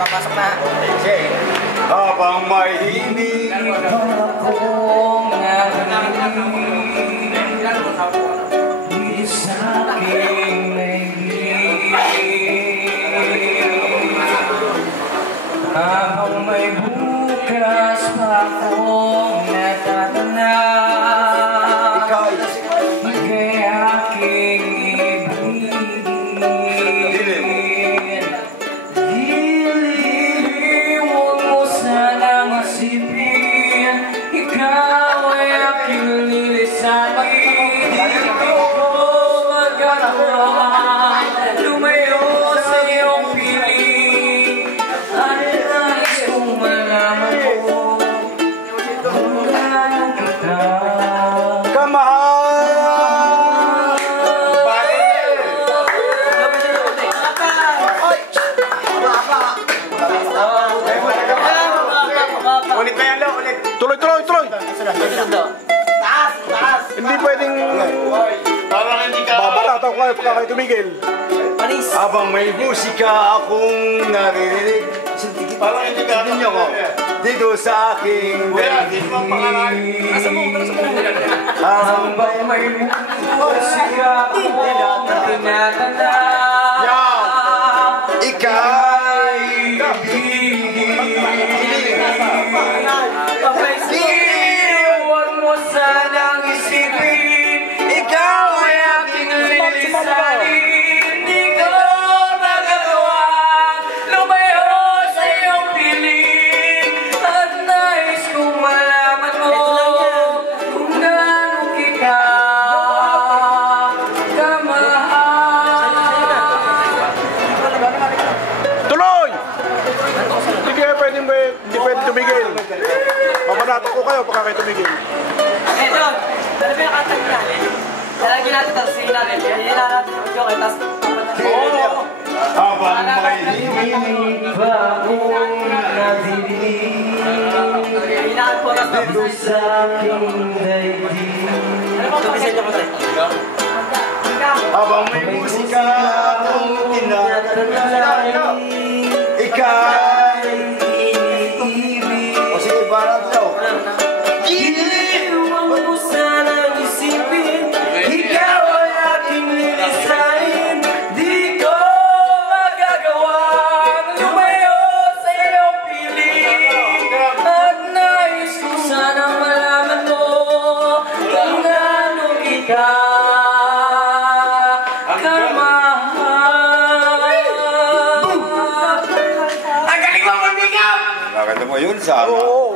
papasok na. Habang may hinig akong narinig sa aking naibig, habang may bukas pa akong natatanaw kay aking ibigin. Giliw mo sanang isipin, ikaw ay aking lilisanin. Di ko magagawa lumayo sa iyong piling. At nais kong malaman mo kung gaano kita kamahal. Ulit pa yan, Lo, ulit. Tuloy. Taas. Hindi pwedeng babalataw kayo pagka kayo tumigil. Habang may musika akong naririnig, parang hindi ka ninyo ko dito sa aking daigdig. habang may musika akong tinatanaw, Ika'y iwan mo sanang isipin, ikaw ay aking lilisanin. Di ko magagawa lumayo sa iyong piling. At nais kong malaman mo kung gaano kita kamahal. tuloy! Hindi pwedeng tumigil. Papanatok ko kayo pagka kayo tumigil. John, ano ba yung kantag niya? Lalagyan natin tapos singin natin. Hindi na natin yung joke, tapos Oo! Habang may hinig pa akong nadidinig dito sa aking daigdig. Habang may musika akong tinatanaw, ika'y iniibig. O sige, parang ito. iwan mo sanang isipin, ikaw ay aking lilisanin. Di ko magagawang lumayo sa iyong piling. At nais ko sanang malaman mo kung gaano kita kamahal. Ang galing mo mag-make up! Nakakita mo yun sa ama.